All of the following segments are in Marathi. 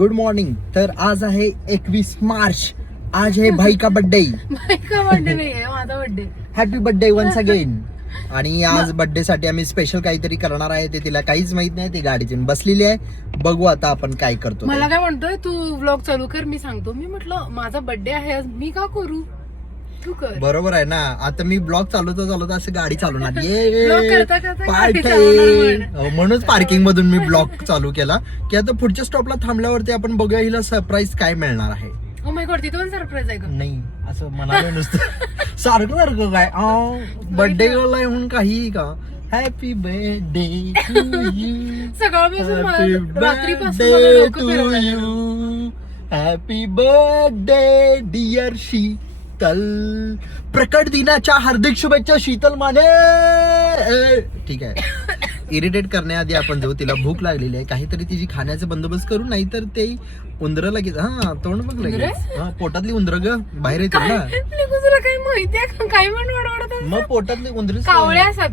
Good morning. तर आज आहे 21 मार्च. आज है भाई का बर्थडे. भाई का बर्थडे नाही आहे, माझा birthday. Happy birthday once again. आणि आज बर्थडे साठी आम्ही स्पेशल काहीतरी करणार आहे. ते तिला काहीच माहित नाही. ती गाडीतून बसलेली आहे. बघू आता आपण काय करतो. मला काय म्हणतोय तू व्लॉग चालू कर, मी सांगतो. मी म्हटलं माझा बर्थडे आहे आज, मी का करू, तू कर. बरोबर आहे ना. आता मी ब्लॉग चालवता असं गाडी चालवणार Vlog करता करता गाडी पार्टी म्हणूनच पार्किंग मधून मी ब्लॉग चालू केला की आता पुढच्या स्टॉपला थांबल्यावरती आपण बघूया हिला सरप्राईज काय मिळणार आहे. ओ माय गॉड, तिथं पण सरप्राईज आहे का? नाही असं म्हणाले नुसतं सारखं काय बर्थडे गर्ल आहे म्हणून काही का. Happy birthday to you. सकाळपासून हॅपी रात्रीपासून मला बर्थडे डोकं टू फिरवलंय. You. Happy birthday dear Sheetal. प्रकट दिनाच्या हार्दिक शुभेच्छा शीतल माने. ठीक आहे. इरिटेट करण्याआधी आपण जाऊ. तिला भूक लागलेली आहे, काहीतरी तिची खाण्याचा बंदोबस्त करू, नाहीतर ते उंदरं लगेच तोंड बघ लगेच. पोटातली उंदर ग बाहेर येते ना. तुला काही माहितीये का? काय म्हणून वाढवत मग पोटातली उंदर कावळे असतात,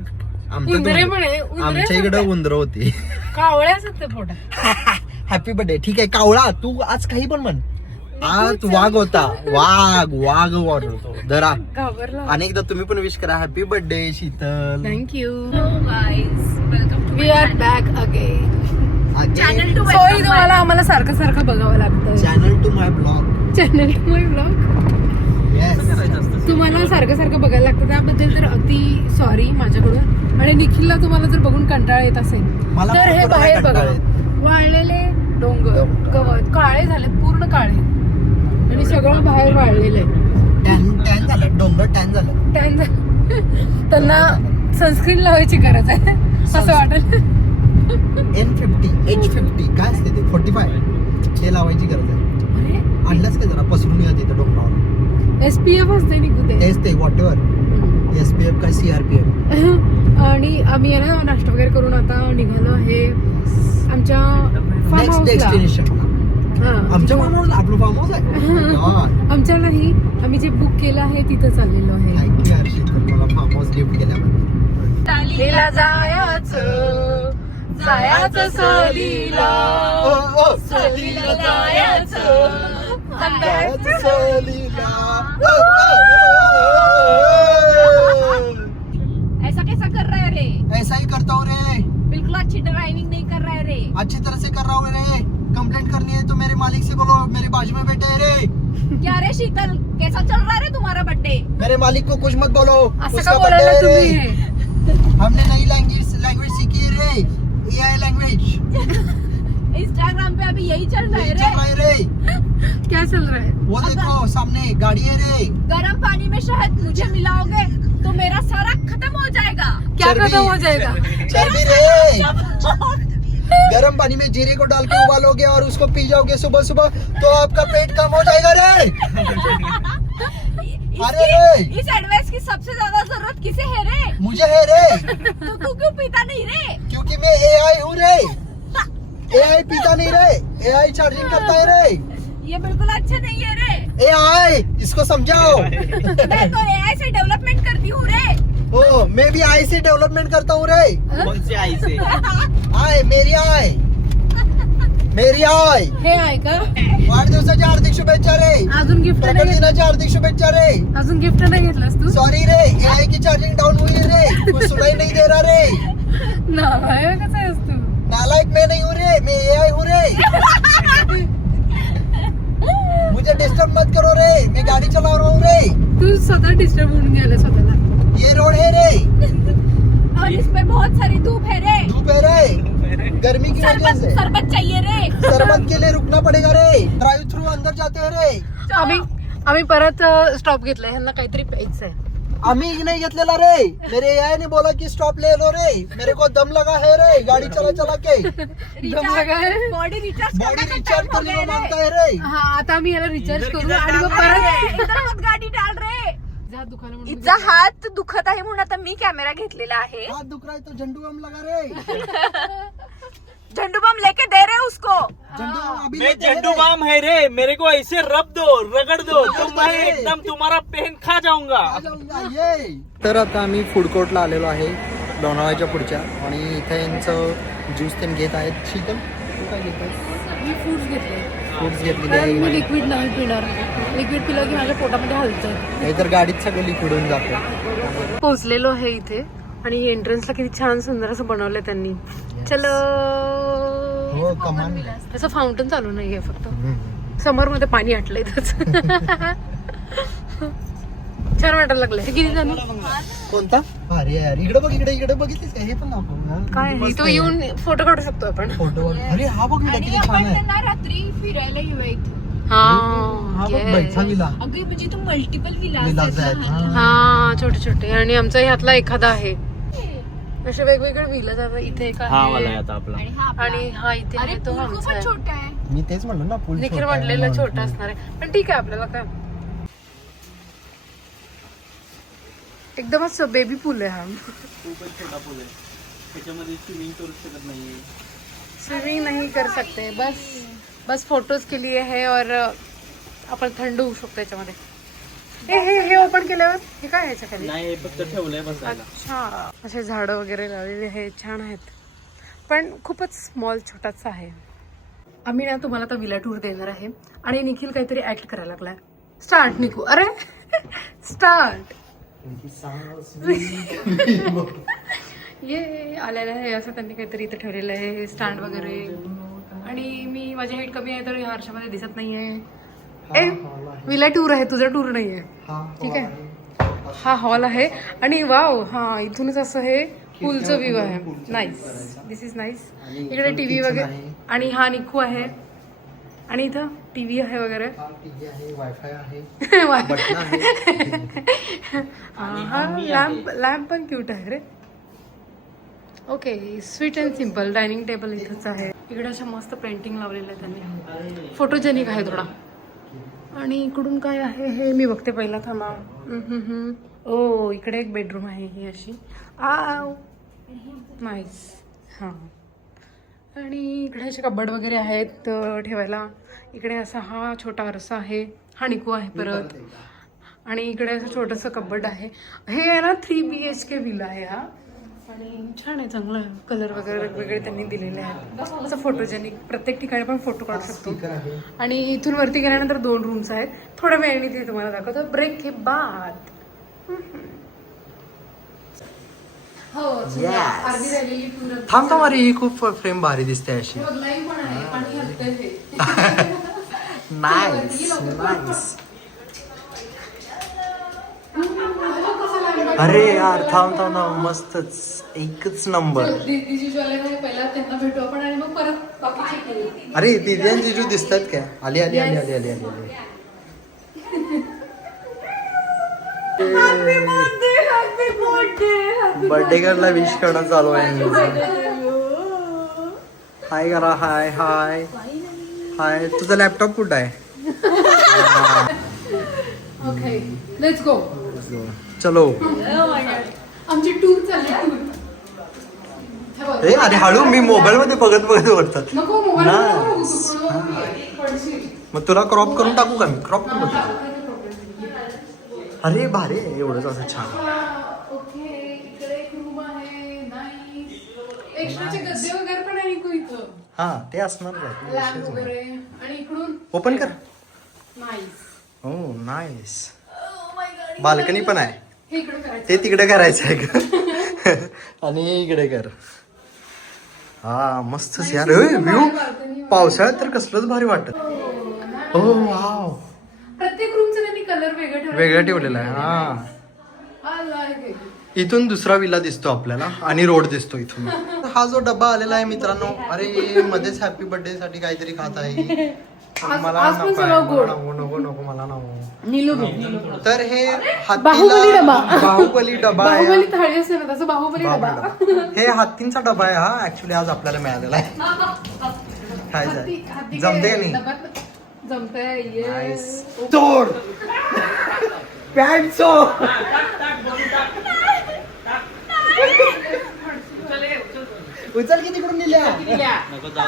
उंदरे म्हणे. आमच्या इकडे उंदर होती. कावळे असतात ते पोटात. Happy birthday. ठीक आहे कावळा, तू आज काही पण म्हण. आज वाघ होता. वाघ वाढवतो जरा. घाबरला. अनेकदा तुम्ही पण विश करा happy birthday Sheetal. Thank you. Welcome we are back again. Channel to sorry, तुम्हाला आम्हाला सारखं सारखं बघावं लागतं. Channel to my blog. Channel to my blog. Yes. तुम्हाला सारखं सारखं बघायला लागतं, त्याबद्दल तर अति सॉरी माझ्याकडून. आणि निखिलला तुम्हाला जर बघून कंटाळा येत असेल मला तर हे पण बाहेर कंटाळा बघा. येतो. वाळलेले डोंगर, गवत काळे झाले, पूर्ण काळे, आणि सगळं बाहेर वाळलेलं आहे. टॅन झालं, डोंगर टॅन झालं. त्यांना सनस्क्रीन लावायची गरज आहे असं वाटेल. N50 H50 काय असते ते 45 ते लावायची गरज आहे. आणलंच का जरा पसरून या तिथं डोंगरावर. SPF असते निघू तेच ते वॉट एव्हर SPF का CRPF. आणि आम्ही आहे ना नाश्ता वगैरे करून आता निघालो आहे आमच्या फार्म नेक्स्ट हाऊसला. डेस्टिनेशन. आमच्या फार्म हाऊस आपलं फार्म हाऊस आहे. आमच्या नाही, आम्ही जे बुक केलं आहे तिथं चाललेलो आहे. थँक्यू यार शीतल मला फार्म हाऊस गिफ्ट केल्याबद्दल. हिला जायचं जायचं सहलीला, सहलीला जायचं. ऐसा कैसा कर रहा है रे? ऐसा ही करता हूँ रे. बिल्कुल अच्छी ड्राइविंग नहीं कर रहा है रे. अच्छी तरह से कर रहा हूँ रे. कंप्लेंट करनी है तो मेरे मालिक से बोलो, मेरे बाजू में बैठे हैं रे. क्या रे शीतल, कैसा चल रहा है रे तुम्हारा बर्थडे? मेरे मालिक को कुछ मत बोलो, असं उसका का बर्थडे बोलायला है रे. तुम्ही? हमने नई लैंग्वेज सीखी है रे. AI लैंग्वेज इंस्टाग्राम पे अभी यही चल रहा है चल रहा रे. है रे. क्या चल रहा है? वो देखो सामने गाड़ी है रे. गर्म पानी में शहद मुझे मिलाओगे तो मेरा सारा खत्म हो जाएगा. क्या चर्बी. खत्म हो जाएगा? चर्बी रे. गर्म पानी में जीरे को डाल के उबालोगे और उसको पी जाओगे सुबह सुबह तो आपका पेट कम हो जाएगा रे. अरे रे. इस एडवाइस की सबसे ज्यादा जरूरत किसे है रे? मुझे है रे. तो तू क्यों पीता नहीं रे? क्योंकि मैं AI हूँ रे. AI पीता नहीं रे. AI चार्जिंग करता है रे. ये बिल्कुल अच्छा नहीं है रे. AI इसको समझाओ. मैं तो एआई से डेवलपमेंट करती हूँ रे. ओ मैं भी आई से डेवलपमेंट करता हूँ रे. कौन सी आई से? आय मेरी आय. मेरी आय. हे आहे का? वाढदिवसाच्या हार्दिक शुभेच्छा रे. अजून गिफ्ट प्रकट नाही, दिनाच्या हार्दिक शुभेच्छा रे. अजून गिफ्ट नाही घेतलास तू? सॉरी रे AI की चार्जिंग डाउन हुई रे. कुछ सुनाई नहीं दे रहा रे. ना भाई, कसं आहेस तू? नालायक मैं नहीं हूँ रे, मैं AI हूँ रे. मुझे डिस्टर्ब मत करो रे, मैं गाड़ी चला रहा हूँ रे. तू स्वतः डिस्टर्ब होऊन गेला स्वतःला. ये रोड है रे. और इस पे बहुत सारी धूप है रे. धूप है रे. गर्मी की वजह से शरबत चाहिए रे. शरबत के लिए रुकना पड़ेगा रे. ड्राइव थ्रू अंदर जाते हैं रे. आम्ही परत स्टॉप घेतलाय, ह्यांना काहीतरी प्यायचं आहे. आम्ही नहीं घेतलेला रे. मेरे AI ने बोला कि स्टॉप ले लो रे. मेरे को दम लगा है रे गाड़ी चला चला के. दम लगा है. बॉडी रिचार्ज बॉडी रिचार्ज करने को मांगता है रे. हा, आता आम्ही याला रिचार्ज करू आणि मग परत मत गाडी टाळ रे. जा दुकाना म्हणून. हिचा हात दुखत आहे म्हणून आता मी कॅमेरा घेतलेला आहे. हाथ दुख रहा है तो झंडू बम लगा रे. झंडू बम लेके दे रहे उसको. झंडू बम अभी मैं लेते हैं झंडू रे. बाम है रे. मेरे को ऐसे रब दो, रगड़ दो तो मैं एकदम तुम्हारा पेन खा जाऊंगा. आ जाऊंगा ये. तर आता आम्ही फूड कोर्टला आलेलो आहे लोणावळ्याच्या पुढच्या, आणि इथे यांचं ज्यूस ते घेत आहेत. शीतल तू काय घेतोस? मी फ्रुट्स घेतले. फ्रुट्स घेतलेले कारण मी आहे लिक्विड नाही पिणार. लिक्विड पिलं की माझ्या पोटामध्ये हलतंय. नाहीतर गाडीत सगळं लिक्विड होऊन जातं. पोहोचलेलो आहे इथे आणि एंट्रन्सला किती छान सुंदर असं बनवलंय त्यांनी. चलो. हो कमान. त्याचं फाउंटन चालू नाहीये, फक्त समर मध्ये पाणी आटलंय त्याच. छान वाटायला लागलंय. हे किती जण कोणता भारी आहे यार. इकडे बघ, इकडे बघितलीस का? हे पण दाखव. काय आहे? तो येऊन फोटो काढू शकतो आपण. फोटो. अरे हा बघ ना किती छान आहे. त्यांना रात्री फिरायला येऊया इथे. हा बघ बैठा विला. अगं म्हणजे तो मल्टिपल विलाज आहेत. हा छोटे छोटे. आणि आमचा ह्यातला एखादा आहे. असे वेगवेगळे विलाज आहेत. इथे एक हा वाला आहे आहे आता आपला. आणि हा इथे आहे तो आमचा खूपच आहे. छोटा आहे. मी तेच म्हणलो ना पूल निखिल म्हटलेलं छोटा असणार आहे, पण ठीक आहे आपल्याला काय. एकदमच बेबी पूल आहे हा. खूपच छोटा पूल आहे. त्याच्यामध्ये स्विमिंग करू शकत नाहीये. स्विमिंग नहीं कर सकते, बस फोटोज के लिए है. और आपण थंड होऊ शकतो याच्यामध्ये. हे ओपन केल्यावर हे काय ह्याच्या खाली? नाही, फक्त ठेवलंय बसायला. अच्छा, असे झाडं वगैरे लावलेले आहे, छान आहेत. पण खूपच स्मॉल छोटासा आहे. आम्ही ना तुम्हाला आता विला टूर देणार आहे आणि निखिल काहीतरी ऍक्ट करायला लागलाय. स्टार्ट निकू. अरे स्टार्ट. ये आलेलं आहे असं त्यांनी काहीतरी इथे ठेवलेलं आहे स्टँड वगैरे. आणि मी माझी हाईट कमी आहे तर ह्या आरशामध्ये दिसत नाहीये. विला टूर आहे, तुझा टूर नाहीये. ठीक आहे. हा हॉल आहे आणि वाव, हा इथूनच असं हे पूलचं व्ह्यू आहे. Nice, this is nice. इकडे टीव्ही वगैरे आणि हा निकू आहे आणि इथं टीव्ही आहे वगैरे. वायफाय आहे. हा लॅम्प पण क्यूट आहे रे. Okay, sweet and simple. Dining table इथंच आहे. इकडे अशा मस्त पेंटिंग लावलेलं आहे त्यांनी. फोटोजेनिक आहे थोडा. आणि इकडून काय आहे हे मी बघते पहिला, थांबा. ओ, इकडे एक बेडरूम आहे ही अशी. नाईस. हां. आणि इकडे असे कबड वगैरे आहेत ठेवायला. इकडे असा हा छोटा आरसा आहे. हा निकू आहे परत. आणि इकडे असं छोटंसं कबड आहे. हे आहे ना 3 BHK विला आहे हा. आणि छान आहे, चांगलं आहे. कलर वगैरे वेगवेगळे त्यांनी दिलेले आहेत. असं फोटोजेनिक. प्रत्येक ठिकाणी पण फोटो काढू शकतो. आणि इथून वरती गेल्यानंतर 2 रूम्स आहेत. थोड्या वेळाने ते तुम्हाला दाखवतो ब्रेक के बाद. हो, अर्धी राहिलेली टूर. थांब थांब, अरे ही खूप फ्रेम भारी दिसते अशी. लाईव्ह पण आहे, पाणी हलतंय हे. Nice nice. अरे यार थांब थांब थांब, मस्तच, एकच नंबर. दीदी जो आले पहिला त्यांना भेटू आपण आणि मग परत बाकीचे करू. अरे दीदी आणि जीजू दिसतात काय? आली आली आली आली आली आली. बर्थडे गर्लला विश करणं चालू आहे. हाय करा. हाय हाय हाय. तुझा लॅपटॉप कुठं आहे? Okay, let's go. चलो. आमची टूर चालली. ए अरे हळू, मी मोबाईल मध्ये बघत बघत वरतात. नको मोबाईल. मग तुला क्रॉप करून टाकू का मी? क्रॉप करून टाकू. अरे भारी आहे, एवढंच असं छान. ओके, इकडे एक रूम आहे. नाईस. एक्स्ट्राचे गद्दे वगैरे पण आहे इथं. हा ते असणार. लॅम्प वगैरे. आणि इकडून ओपन कर. नाईस. हो नाईस. बाल्कनी पण आहे. हे इकडे करायचं. ते तिकडे करायचं आहे का? आणि हे इकडे कर. हा मस्तच यार. व्ह्यू पावसाळ्यात तर कसलंच भारी वाटत. हो वाव. प्रत्येक रूमचं त्यांनी कलर वेगळं ठेवलेलं आहे. हा, इथून दुसरा विला दिसतो आपल्याला आणि रोड दिसतो इथून. हा जो डब्बा आलेला आहे मित्रांनो, अरे मध्येच हॅपी बर्थडे साठी काहीतरी खात आहे. मला नको नको नको, मला नको. तर हे बाहुबली डबा. बाहुबली डबा आहे. बाहुबली थाळी असते ना, त्याचा बाहुबली डबा. हे हत्तींचा डबा आहे हा. ऍक्च्युली आज आपल्याला मिळालेला आहे. खायचा आहे. जमते नाही? जमतंय. तोड पॅन्ट. उचल की तिकडून दिल्या. नको जाऊ.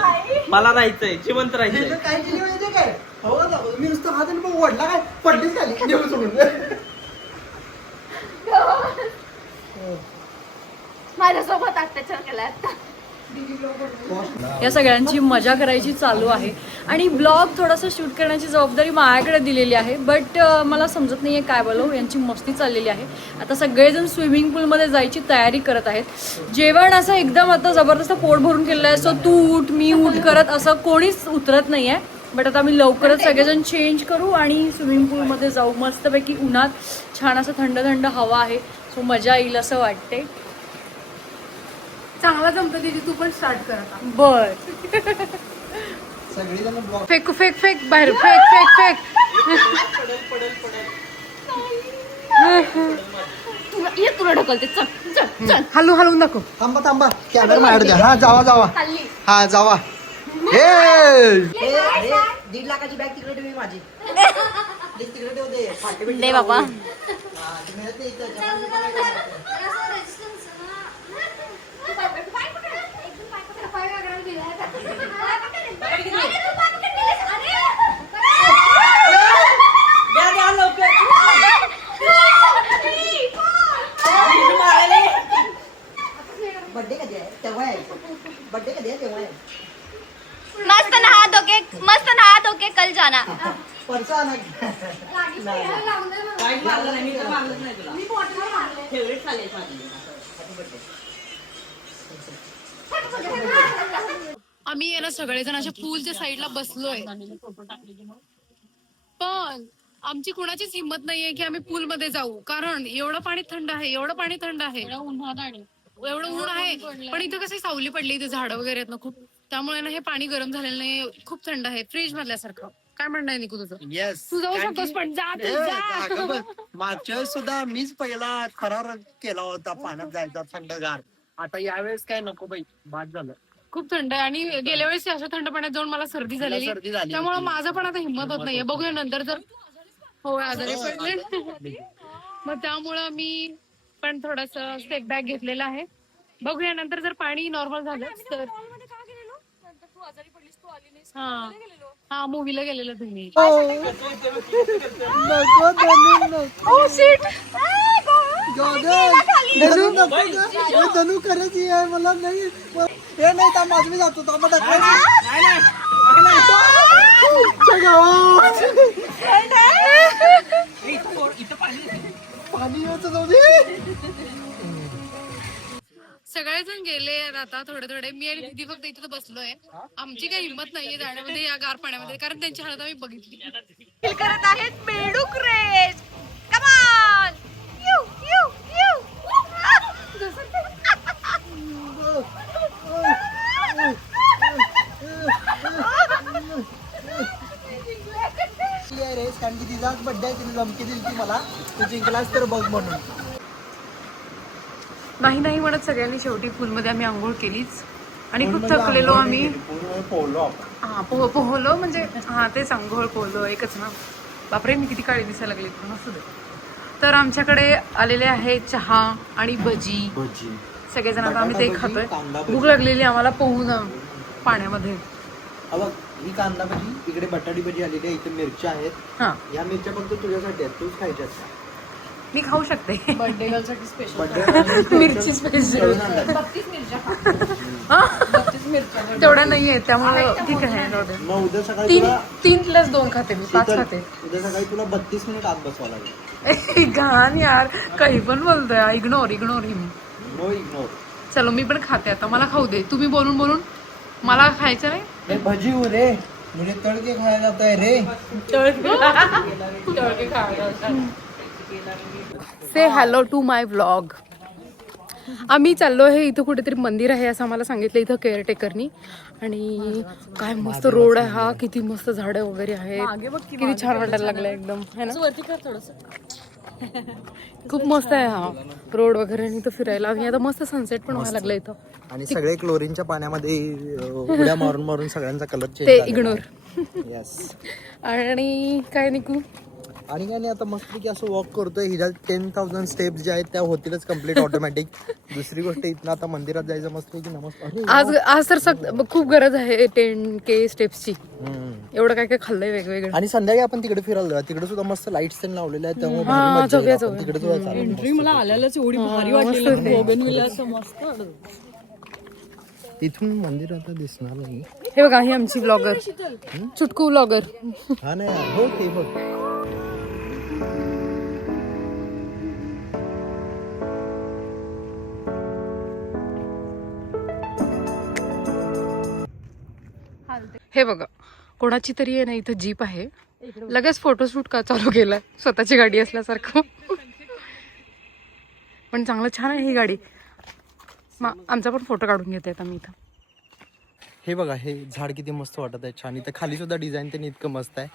मला राहायचंय, जिवंत राहायचंय. काय केली माहितीये काय? हो मी नुसतं हात आणि ओढला काय पडलीच खाली देऊ सोडून. माझ्यासोबत अत्याचार केलाय आता. या सगळ्यांची मजा करायची चालू आहे आणि ब्लॉग थोडासा शूट करण्याची जबाबदारी माझ्याकडे दिलेली आहे. बट मला समजत नाही आहे काय बोलू. यांची मस्ती चाललेली आहे. आता सगळेजण स्विमिंग पूलमध्ये जायची तयारी करत आहेत. जेवण असं एकदम आता जबरदस्त पोट भरून केलेलं आहे. सो तू उठ मी उठ करत असं कोणीच उतरत नाही आहे. बट आता आम्ही लवकरच सगळेजण चेंज करू आणि स्विमिंग पूलमध्ये जाऊ. मस्तपैकी उन्हात छान असं थंड थंड हवा आहे. सो मजा येईल असं वाटते. चांगला जमतं दीदी, तू पण स्टार्ट कर आता. बर सगळीजण ब्लॉग फेक फेक फेक बाहेर फेक फेक फेक. ये तुला ढकलते. चल चल चल. हलू हलवून दाखव. थांबा थांबा कॅमेरा माझ्याकडे द्या. हा जावा जावा हा जावा. हे 1.5 लाखाची बॅग तिकडे ठेवी माझी. तिकडे ठेव दे. नाही बाबा. बर्थडे कधी आहे तेव्हा यायचं. बर्थडे कधी आहे तेव्हा यायचं. मस्त नहा धो के कल जाना. परसा आणा की. फेवरेट चालेल आम्ही आहे ना सगळेजण अशा पूलच्या साईडला बसलोय. पण आमची कुणाचीच हिंमत नाहीये की आम्ही पूल मध्ये जाऊ. कारण एवढं पाणी थंड आहे. एवढं ऊन आहे. पण इथं कसं सावली पडली. इथे झाडं वगैरे आहेत ना खूप. त्यामुळे ना हे पाणी गरम झालेलं नाही. खूप थंड आहे. फ्रीज मधल्यासारखं. काय म्हणणं आहे निकू तुझं? येस तू जाऊ शकतोस पण जा तू जा. मागच्या वेळेस सुद्धा मीच पहिला करार केला होता पाण्यात जायचा थंडगार. आता यावेळेस काय नको बाई, बाद झालं. खूप थंड आहे आणि गेल्या वेळेस अशा थंड पाण्यात जाऊन मला सर्दी झालेली. सर्दी झाली त्यामुळे होती. माझं पण आता हिंमत होत नाहीये. बघूया नंतर जर हो आजारी पडले. मग त्यामुळं मी पण थोडस स्टेप बॅक घेतलेला आहे. बघूया नंतर जर पाणी नॉर्मल झालं तर. हा मूवीला गेलेलो तुम्ही. नको धनू करायची आहे मला. नाही हे नाही तर माझं मी जातो. पाणी यायचं जाऊ दे. सगळेजण गेले आता थोडे. मी आणि दीदी फक्त इथे बसलोय. आमची काही हिंमत नाहीये जाण्यामध्ये या गार पाण्यामध्ये. कारण त्यांची हालत आम्ही बघितली. करत आहेत बेडूक race. Come on. You you you. कारण की तिचाच बड्डे आहे. तिने धमकी दिली ती मला, तू जिंकलास तर बघ म्हणून. नाही म्हणत सगळ्यांनी शेवटी पूलमध्ये आम्ही आंघोळ केलीच. आणि खूप थकलेलो आम्ही. हा पोहलो म्हणजे हा तेच आंघोळ पोहलो एकच ना. बापरे मी किती काळी दिसायला लागली. पण असू दे. तर आमच्याकडे आलेले आहे चहा आणि भजी. सगळेजण आता आम्ही ते खातोय. भूक लागलेली आम्हाला पोहून पाण्यामध्ये. ही कांदा भजी, इकडे बटाटी भजी आलेली आहे. इथे मिरच्या आहेत. हा या मिरच्या फक्त तुझ्यासाठी आहेत, तूच खायच्या. मी खाऊ शकते. बर्थडे गर्लसाठी स्पेशल मिरची स्पेशल. तेवढ्या नाहीये त्यामुळे ठीक आहे. मग उद्या सकाळी 3+2 खाते मी. 5 खाते. उद्या सकाळी तुला 32 मिनिट आत बसवा लागेल. घाण यार काही पण बोलतोय. Ignore him. No ignore. चलो मी पण खाते आता. मला खाऊ दे. तुम्ही बोलून मला खायचं नाही. भजी हो रे, मुझे तड़के खाया जाता है रे. से हॅलो टू माय व्लॉग. आम्ही चाललो आहे. इथं कुठेतरी मंदिर आहे असं आम्हाला सांगितलं इथं केअरटेकरनी. आणि काय मस्त रोड आहे हा. किती मस्त झाडं वगैरे आहेत. किती छान वाटायला लागलं एकदम है ना. वरती कर थोडस. खूप मस्त आहे हा रोड वगैरे. आणि इथं फिरायला आणि आता मस्त सनसेट पण व्हायला लागलं इथं. आणि सगळे क्लोरीनच्या पाण्यामध्ये उड्या मारून सगळ्यांचा कलर चेंज. ते इग्नोर. यस. आणि काय निकू आणि काय नाही आता मस्तपैकी असं वॉक करतोय. हिच्या 10,000 स्टेप्स ज्या आहेत त्या होतीलच कम्प्लीट ऑटोमॅटिक. दुसरी गोष्ट इथनं आता मंदिरात जायचं मस्तपैकी. आज तर खूप गरज आहे 10K स्टेप्सची. एवढं काय खाल्लंय वेगवेगळं. आणि संध्याकाळी आपण तिकडे फिरायला जाऊ. तिकडे सुद्धा मस्त लाईट्स तेन लावलेले आहेत त्यामुळे तिकडे सुद्धा एंट्री मला आल्यालाच एवढी भारी वाटली. बोगनविला असं मस्त. इथून मंदिर आता दिसणार नाही. हे बघा ही आमची ब्लॉगर चुटकू ब्लॉगर. हा नाही हो ते बघ. हे बघा कोणाची तरी आहे ना इथं जीप आहे. लगेच फोटोशूट का चालू केलाय स्वतःची गाडी असल्यासारखं. पण चांगलं छान आहे ही गाडी. आमचा पण फोटो काढून घेते आता मी इथं. हे बघा हे झाड किती मस्त वाटत आहे. छान. इथं खाली सुद्धा डिझाईन त्यांनी इतकं मस्त आहे.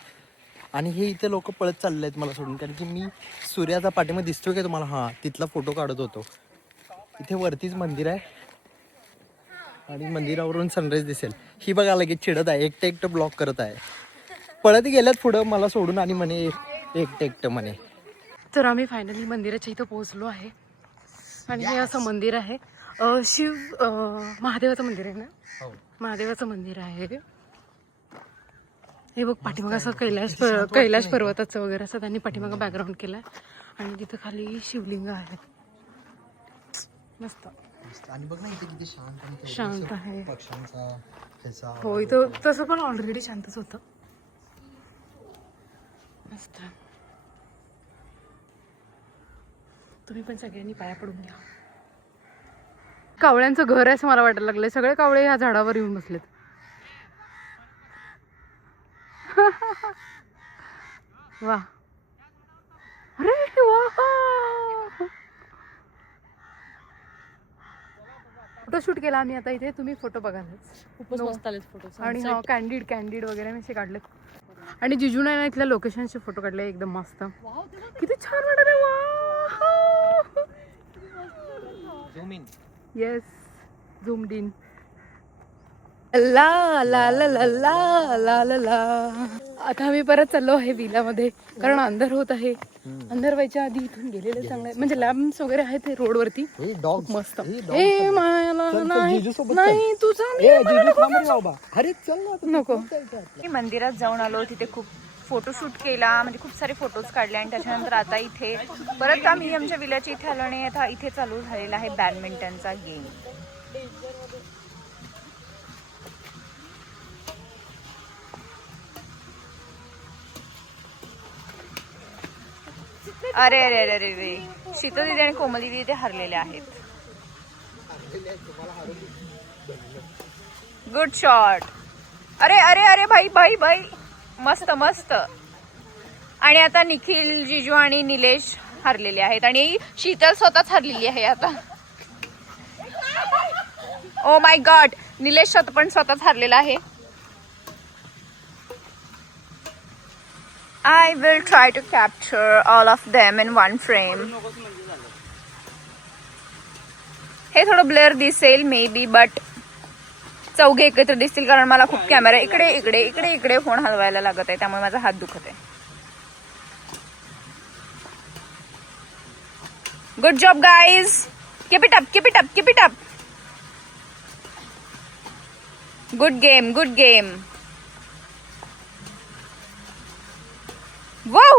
आणि हे इथे लोक पळत चालले आहेत मला सोडून. कारण की मी सूर्याचा पाठीमध्ये दिसतोय का तुम्हाला? हां तिथला फोटो काढत होतो. इथे वरतीच मंदिर आहे आणि मंदिरावरून सनराईज दिसेल. ही बघा लगेच चिडत आहे. एकटं ब्लॉक करत आहे. पळत गेल्यात पुढं मला सोडून आणि म्हणे एकटं म्हणे. तर आम्ही फायनली मंदिराच्या इथं पोहोचलो आहे. आणि हे असं मंदिर आहे. महादेवाचं मंदिर आहे ना? महादेवाचं मंदिर आहे. हे बघ पाठीमागं असं कैलाश पर्वताचं वगैरे असं त्यांनी पाठीमागं बॅकग्राऊंड केलं आहे. आणि तिथं खाली शिवलिंग आहे. मस्त आणि बघ ना इथे किती शांत आहे. पक्ष्यांचा हो इथं तसं पण ऑलरेडी शांतच होतं. मस्त. तुम्ही पण सगळ्यांनी पाया पडून घ्या. कावळ्यांचं घर आहे असं मला वाटायला लागलंय. सगळे कावळे ह्या झाडावर येऊन बसलेत. वा अरे वा. फोटोशूट केला आम्ही आता इथे. तुम्ही फोटो बघाल खूपच मस्त आलेत फोटो. आणि हा कॅन्डिड वगैरे मी असे काढलेत. आणि जिजूने ना इथल्या लोकेशनचे फोटो काढले एकदम मस्त. किती छान वाटत आहे. Yes zoomed in. ला ला ला ला ला ला ला ला. आता आम्ही परत चाललो आहे विलामध्ये कारण अंधार होत आहे. अंधार व्हायच्या आधी इथून गेलेलं चांगलं आहे. म्हणजे लॅम्प्स वगैरे आहेत रोडवरती. मस्त. ए मायाला नाही तुझं अरे चल नको. मी मंदिरात जाऊन आलो. तिथे खूप फोटोशूट केला. म्हणजे खूप सारे फोटोज काढले. आणि त्याच्यानंतर आता इथे परत आम्ही आमच्या विल्याच्या इथे आलो. आणि आता इथे चालू झालेला आहे बॅडमिंटनचा गेम. अरे अरे अरे अरे रे. शीतल दिदी आणि कोमल दिदी इथे हरलेले आहेत. Good shot. अरे अरे अरे भाई भाई भाई. मस्त मस्त. आणि आता निखिल जिजू आणि निलेश हरलेले आहेत. आणि शीतल स्वतःच हरलेली आहे आता. Oh my God. निलेश पण स्वतःच हरलेला आहे. I will try to capture all of them in one frame. हे थोडं ब्लर दिसेल मे बी बट चौघे एकत्र दिसतील कारण मला खूप कॅमेरा इकडे इकडे इकडे इकडे फोन हलवायला लागत आहे. त्यामुळे माझा हात दुखत आहे. Good job guys. Keep it up keep it up keep it up. Good game good game. Wow!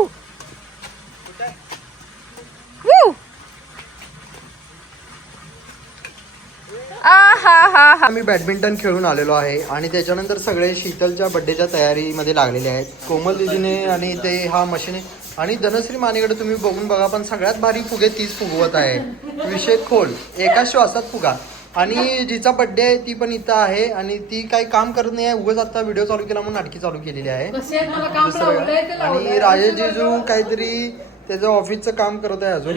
Woo! आम्ही बॅडमिंटन खेळून आलेलो आहे आणि त्याच्यानंतर सगळे शीतलच्या बड्डेच्या तयारीमध्ये लागलेले आहेत. कोमल दिदीने आणि ते हा मशीन आणि धनश्री मानेकडे तुम्ही बघून बघा. पण सगळ्यात भारी फुगे तीच फुगवत आहे. विषय खोल एका श्वासात फुगा. आणि जिचा बड्डे आहे ती पण इथं आहे आणि ती काही काम करत नाही आहे. उगाच आता व्हिडिओ चालू केला म्हणून नाटकी चालू केलेली आहे. आणि राजेश जिजू काहीतरी त्याचं ऑफिसचं काम करत आहे. अजून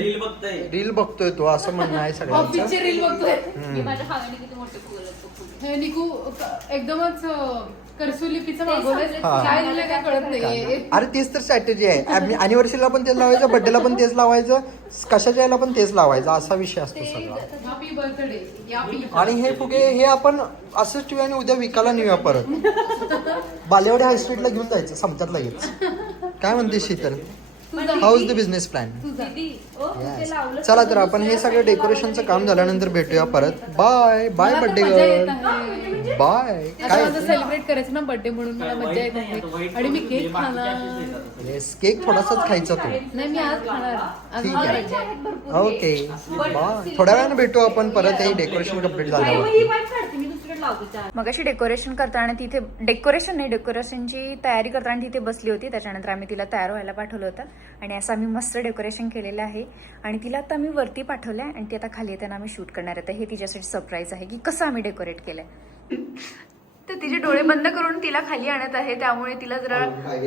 रील बघतोय तो असं म्हणणं आहे सगळ्यांचं. एकदमच करसुलिपीचं मागवलंय. काय दिलं काय कळत नाही. अरे तेच तर स्ट्रॅटेजी आहे. अॅनिव्हर्सरीला पण तेच लावायचं, बड्डेला पण तेच लावायचं, कशाच्या याला पण तेच लावायचं असा विषय असतो सगळा. Happy birthday. आणि हे फुगे हे आपण असंच ठेवूया आणि उद्या विकायला नेऊया परत. बालेवाडी हायस्ट्रीटला घेऊन जायचं संपतात लगेच. काय म्हणते Sheetal? How is the business plan? चला तर आपण हे सगळं डेकोरेशनचं काम झाल्यानंतर भेटूया परत. Bye bye birthday girl. Bye. काय सेलिब्रेट करायचं ना बर्थडे म्हणून मला मजा येत आहे. आणि मी केक खाणार. येस केक थोडासाच खायचा तू. नाही मी आज खाणार. ठीक आहे ओके बाय. थोड्या वेळानं भेटू आपण परत. हे डेकोरेशन कम्प्लीट झाल्यावर. मगाशी डेकोरेशन करताना तिथे डेकोरेशनची तयारी करताना तिथे बसली होती. त्याच्यानंतर आम्ही तिला तयार व्हायला पाठवलं होतं आणि असं आम्ही मस्त डेकोरेशन केलेलं आहे. आणि तिला आता आम्ही वरती पाठवलं आहे आणि ती आता खाली येताना आम्ही शूट करणार आहे. तर हे तिच्यासाठी सरप्राईज आहे की कसं आम्ही डेकोरेट केलंय. तर तिचे डोळे बंद करून तिला खाली आणत आहे, त्यामुळे तिला जरा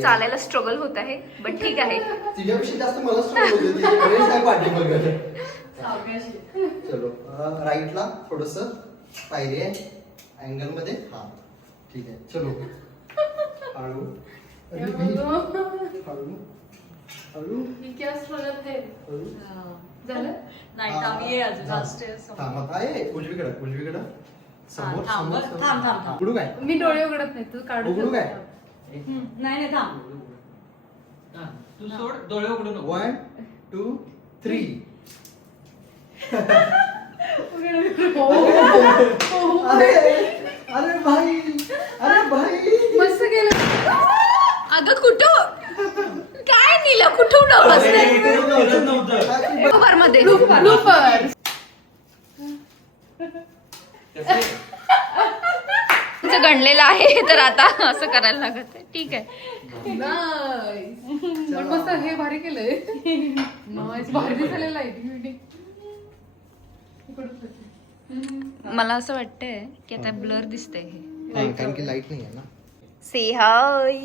चालायला स्ट्रगल होत आहे, बट ठीक आहे. तिच्यापेक्षा जास्त मला struggle होते. तिचे डोळेच नाही पाठीमागे. चलो राईटला थोडस पायरी आहे अँगल मध्ये. हा ठीक आहे चलो. हळू अरे भाई, हळू हळू थांबत आहे. उजवीकडं समोर समोर उघडू काय? मी डोळे उघडत नाही, तू काढू उघडू काय? नाही थांब. तू सोड, डोळे उघडू नको. 1 2 3. अरे भाई मस्त केलं. अगं कुठं काय नेलं, कुठं बसले मध्ये गणलेलं आहे, तर आता असं करायला लागत आहे. ठीक आहे. पण मस्त हे भारी केलंय. भारी दिसायला लाईटिंग. मला असं वाटतंय की आता ब्लर दिसतंय हे. कारण की लाईट नाही आहे ना. से हाय.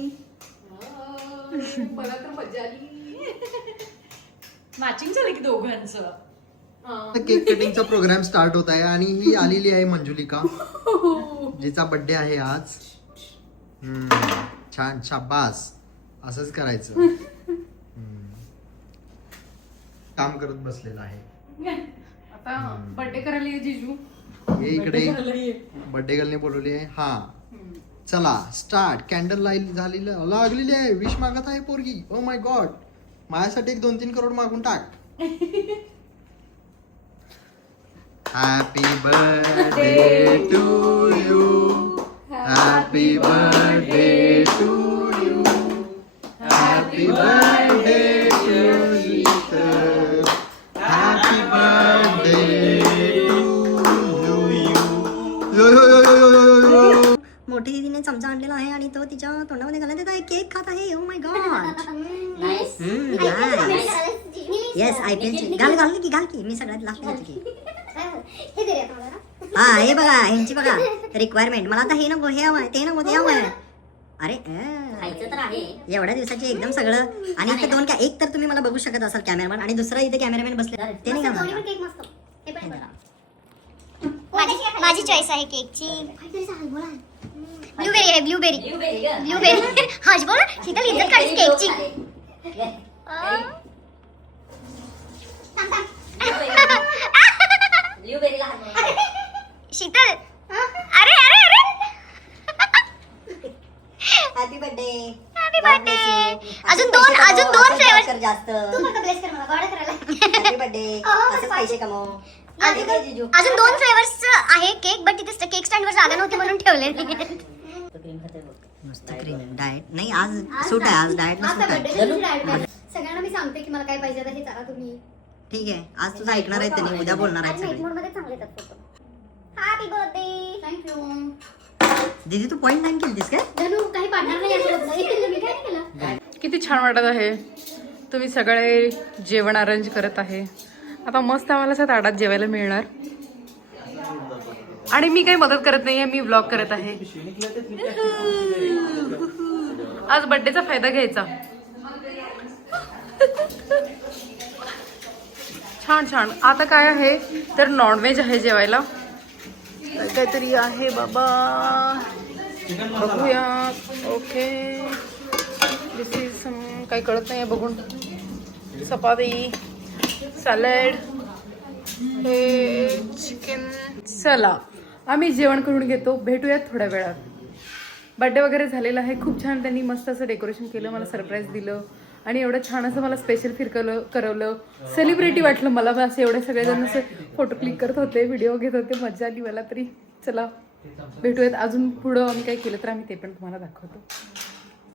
मला तर मजा आली. मॅचिंग झालं की दोघांचं. केक कटिंगचा प्रोग्राम स्टार्ट होत आहे आणि ही आलेली आहे मंजुलिका, जिचा बर्थडे आहे आज. छान शाबास, असंच करायचं. काम करत बसलेला आहे. आता बर्थडे करायला ये जिजू. हे इकडे बर्थडे गर्लने बोलवली आहे. हा चला स्टार्ट. कॅन्डल लाईट झालेली लागलेली आहे. विश मागत आहे पोरगी. ओ माय गॉड, माझ्यासाठी 1-2-3 करोड मागून टाक. Happy birthday to you, happy birthday to you, happy birthday to Sheetal, happy birthday to you. मोठी दीदीने चमचा आणलेला आहे आणि तो तिच्या तोंडामध्ये घालत येत आहे. केक खात आहे. Oh my God. Yes IPL घाल की मी सगळ्यात लास्ट घेतो की. हा हे बघा, ह्यांची बघा रिक्वायरमेंट. मला आता हे नको, हे हवंय, ते नको, ते हवंय. अरे एवढ्या दिवसाची एकदम सगळं. आणि इथे 2 एक तर तुम्ही मला बघू शकत असाल कॅमेरामॅन, आणि दुसरा इथे कॅमेरामॅन बसले, ते नाही घालणार. माझी चॉईस आहे केकची. ब्लूबेरी आहे, ब्लूबेरी. हाच बोल, शीतल इज्जत काढीस केकची. शीतल अरे अरे अरे हॅपी बर्थडे. Happy birthday. अजून दोन फ्लेवर्स. जास्त तू पण ब्लेस कर मला, गोडा करायला. Happy birthday. असंच पैसे कमव. अजून 2 फ्लेवर्स आहे केक, बट तिथे केक स्टँड वर जागा नव्हती म्हणून ठेवले. मस्त क्रीम डाएट नाही, आज सूट आहे, आज डाएट ना सूट आहे. सगळ्यांना मी सांगते की मला काय पाहिजे आता हे चाला तुम्ही. ठीक आहे, आज तुझं ऐकणार आहे त्यांनी, उद्या बोलणार आहेत नाईट सगळे. मोड मध्ये चांगले येतात फोटो. Happy birthday. थँक्यू. दीदी तू पॉइंट नाही केलीस काय? धनू काही पाडणार नाही यासोबत. मी काय केलं. किती छान वाटत आहे. तुम्ही सगळे जेवण अरेंज करत आहे. आता मस्त आम्हाला असं ताटात जेवायला मिळणार. आणि मी काही मदत करत नाहीये, मी व्लॉग करत आहे. आज बर्थडेचा फायदा घ्यायचा. छान छान. आता काय आहे तर नॉनव्हेज आहे जेवायला. काहीतरी आहे बाबा, बघूया. ओके, दिस इज काही कळत नाही बघून. चपाती, सॅलड, हे चिकन. चला आम्ही जेवण करून घेतो, भेटूयात थोड्या वेळात. बर्थडे वगैरे झालेला आहे. खूप छान त्यांनी मस्त असं डेकोरेशन केलं, मला सरप्राईज दिलं आणि एवढं छान असं मला स्पेशल करवलं. सेलिब्रिटी वाटलं मला. असं एवढे सगळेजण असं फोटो क्लिक करत होते, व्हिडिओ घेत होते. मजा आली मला तरी. चला भेटूयात. अजून पुढं आम्ही काय केलं तर आम्ही ते पण तुम्हाला दाखवतो.